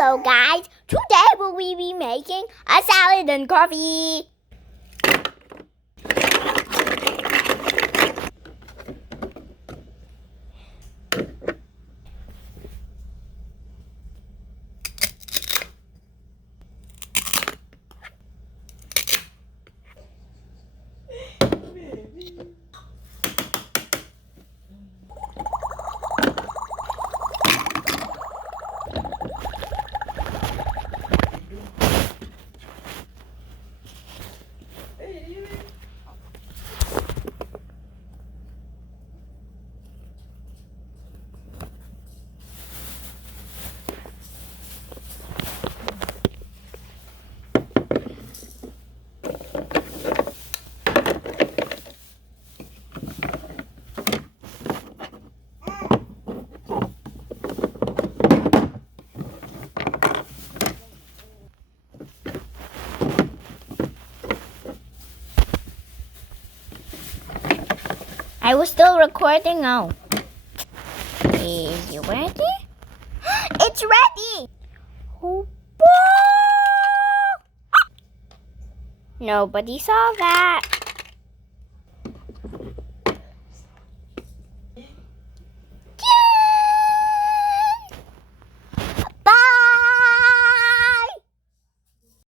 Hello guys, today we'll be making a salad and coffee. I was still recording now. Is you ready? It's ready! Nobody saw that.